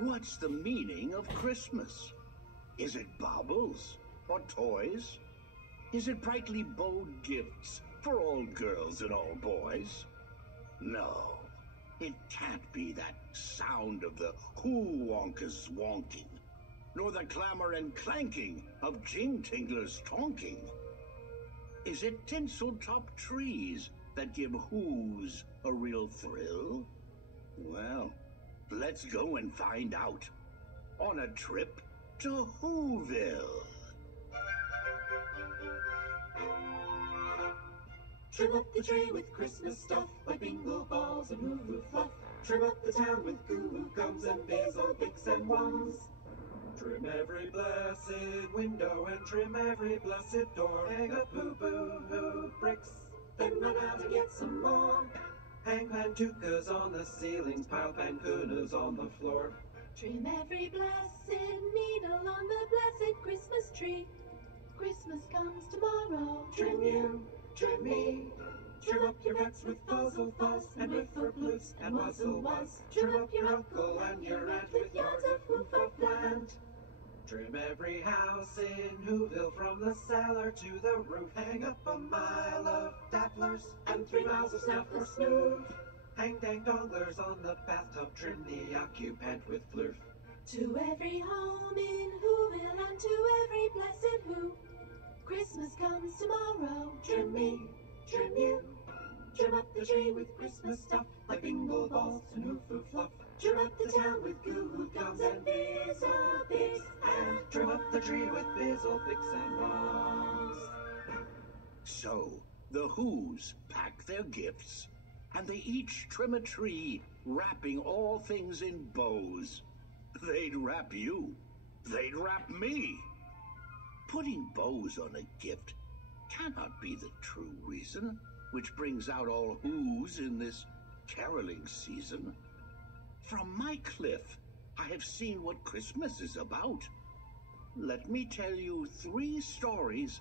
What's the meaning of Christmas? Is it baubles or toys? Is it brightly bowed gifts for all girls and all boys? No, it can't be that sound of the who-wonkas wonking, nor the clamor and clanking of jing-tinglers tonking. Is it tinsel-topped trees that give whoos a real thrill? Well, let's go and find out on a trip to Who-ville. Trim up the tree with Christmas stuff, like bingle balls and hoo-hoo fluff. Trim up the town with goo-hoo gums and basil bix and wums. Trim every blessed window and trim every blessed door. Hang up hoo-boo-hoo bricks, then run out and get some more. Hang pantukas on the ceilings, pile pankunas on the floor. Trim every blessed needle on the blessed Christmas tree. Christmas comes tomorrow. Trim you, trim me. Trim up your vets with fuzzle fuzz and riff for bloofs and wuzzle wuzz. Trim up your uncle and your aunt with yards of hoof of land. Trim every house in Who-ville from the cellar to the roof. Hang up a mile of dapplers and 3 miles of snaffler snoof. Hang dang donglers on the bathtub, trim the occupant with floof. To every home in Who-ville and to every blessed who, Christmas comes tomorrow. Trim me, trim you. Trim up the tree with Christmas stuff, like bingle balls and hoo-hoo fluff. Trim up the town with goo-hoo gums and basil bix, and trim up the tree with basil bix and mums. So, the Who's pack their gifts, and they each trim a tree, wrapping all things in bows. They'd wrap you. They'd wrap me. Putting bows on a gift cannot be the true reason which brings out all Who's in this caroling season. From my cliff, I have seen what Christmas is about. Let me tell you 3 stories,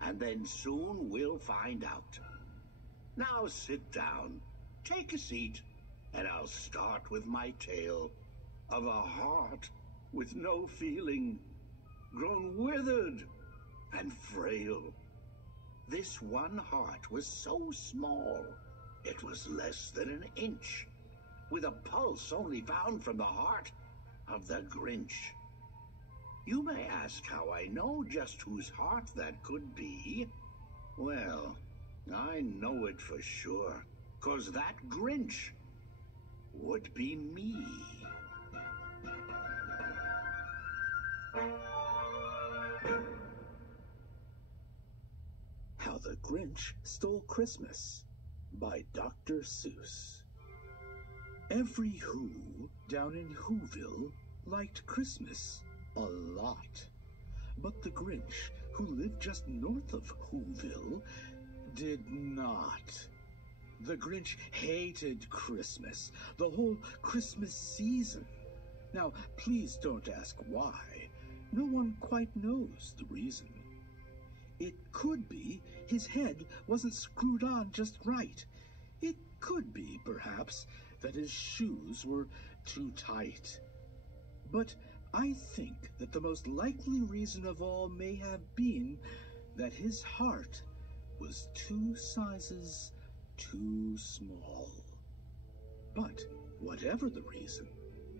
and then soon we'll find out. Now sit down, take a seat, and I'll start with my tale of a heart with no feeling, grown withered and frail. This one heart was so small, it was less than an inch, with a pulse only found from the heart of the Grinch. You may ask how I know just whose heart that could be. Well, I know it for sure, 'cause that Grinch would be me. How the Grinch Stole Christmas by Dr. Seuss. Every Who down in Who-ville liked Christmas a lot. But the Grinch, who lived just north of Who-ville, did not. The Grinch hated Christmas, the whole Christmas season. Now, please don't ask why. No one quite knows the reason. It could be his head wasn't screwed on just right. It could be, perhaps, that his shoes were too tight. But I think that the most likely reason of all may have been that his heart was 2 sizes too small. But whatever the reason,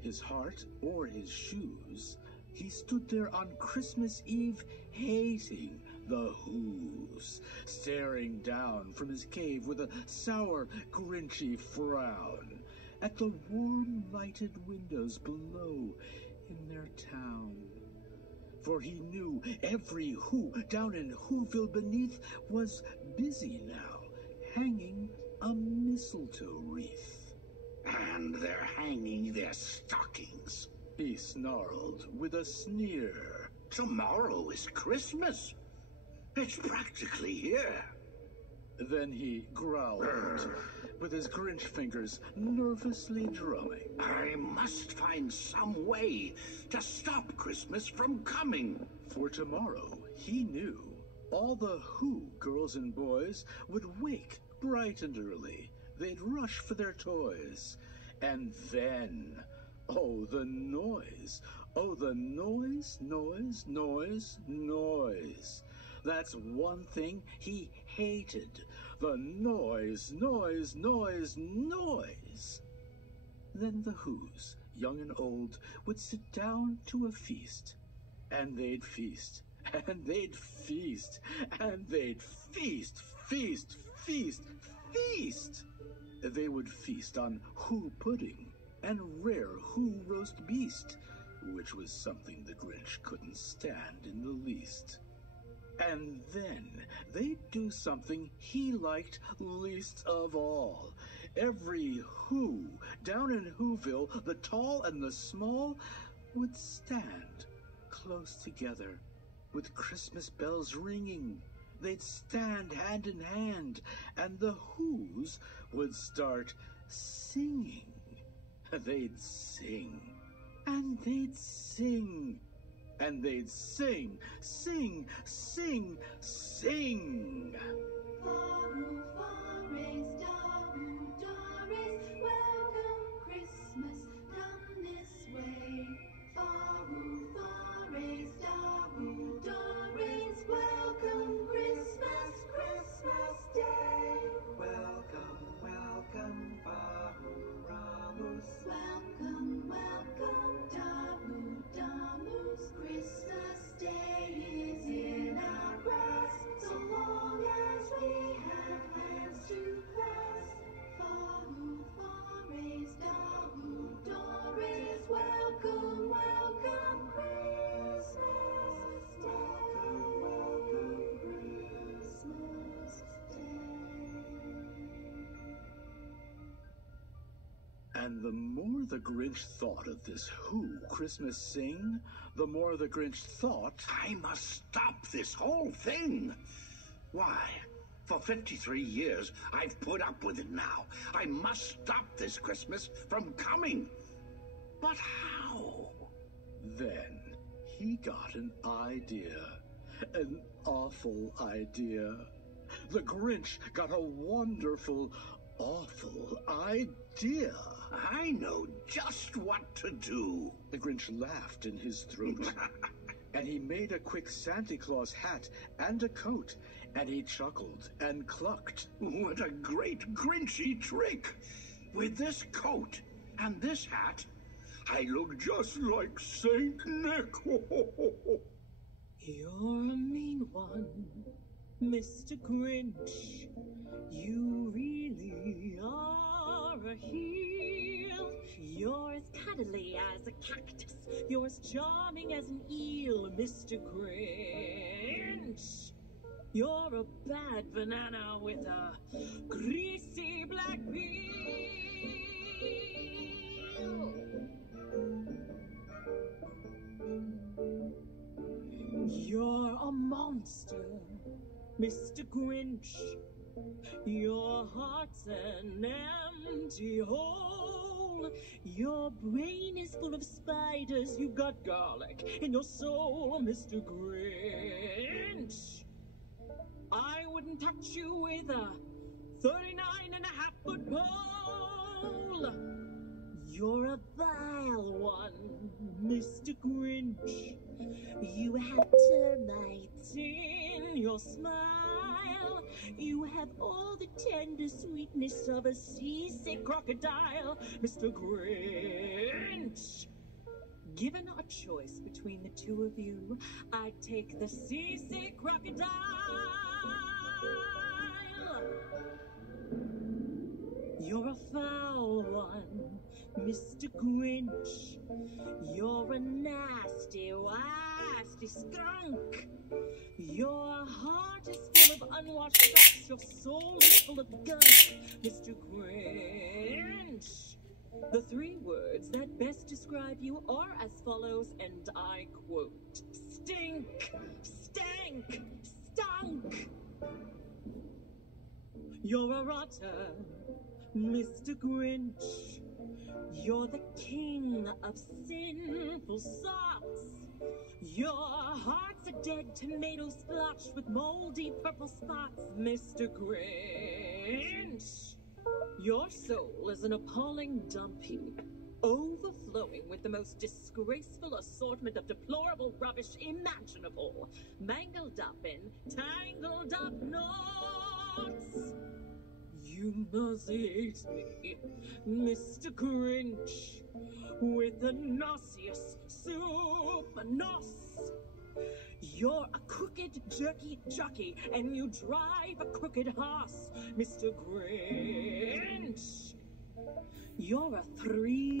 his heart or his shoes, he stood there on Christmas Eve hating the Who's, staring down from his cave with a sour, Grinchy frown at the warm lighted windows below in their town. For he knew every Who down in Who-ville beneath was busy now, hanging a mistletoe wreath. And they're hanging their stockings, he snarled with a sneer. Tomorrow is Christmas. It's practically here. Then he growled, with his Grinch fingers nervously drumming. I must find some way to stop Christmas from coming. For tomorrow, he knew, all the Who girls and boys would wake bright and early. They'd rush for their toys. And then Oh, the noise. Oh, the noise, noise, noise, noise. That's one thing he hated. The noise, noise, noise, noise. Then the Who's, young and old, would sit down to a feast. And they'd feast, and they'd feast, and they'd feast, feast, feast, feast. They would feast on Who pudding and rare Who roast beast, which was something the Grinch couldn't stand in the least. And then they'd do something he liked least of all. Every Who down in Who-ville, the tall and the small, would stand close together with Christmas bells ringing. They'd stand hand in hand, and the Who's would start singing. They'd sing, and they'd sing, and they'd sing, sing, sing, sing. Fa-hoo, fa-rays, da-hoo, da-rays, welcome Christmas, come this way. Fa-hoo, fa-rays, da-hoo, da-rays, welcome Christmas, Christmas Day. Welcome, welcome, Fahooramos. Welcome, welcome, da-hoo, da-moos, Christmas Day is in our grasp, so long as we have hands to clasp. Fa-hoo, fa-rays, da-hoo, da-rays, welcome, welcome Christmas Day. Welcome, welcome Christmas Day. And the more the Grinch thought of this Who Christmas sing, the more the Grinch thought, I must stop this whole thing. Why? For 53 years, I've put up with it now. I must stop this Christmas from coming. But how? Then he got an idea. An awful idea. The Grinch got a wonderful, awful idea. I know just what to do. The Grinch laughed in his throat. And he made a quick Santa Claus hat and a coat, and he chuckled and clucked. What a great Grinchy trick! With this coat and this hat, I look just like Saint Nick. You're a mean one, Mr. Grinch. You really are a heel. You're as cuddly as a cactus. You're as charming as an eel, Mr. Grinch. You're a bad banana with a greasy black peel. You're a monster, Mr. Grinch. Your heart's an empty hole. Your brain is full of spiders. You've got garlic in your soul, Mr. Grinch. I wouldn't touch you with a 39.5-foot pole. You're a vile one, Mr. Grinch. You have termites in your smile. You have all the tender sweetness of a seasick crocodile, Mr. Grinch. Given a choice between the two of you, I'd take the seasick crocodile. You're a foul one, Mr. Grinch. You're a nasty, wasty skunk. Your heart is full of unwashed socks. Your soul is full of gunk, Mr. Grinch. The three words that best describe you are as follows, and I quote: stink, stank, stunk. You're a rotter, Mr. Grinch. You're the king of sinful sots. Your heart's a dead tomato splotched with moldy purple spots, Mr. Grinch. Your soul is an appalling dump heap, overflowing with the most disgraceful assortment of deplorable rubbish imaginable, mangled up in tangled up knots. You nauseate me, Mr. Grinch, with the nauseous super nos. You're a crooked, jerky jockey, and you drive a crooked horse, Mr. Grinch. You're a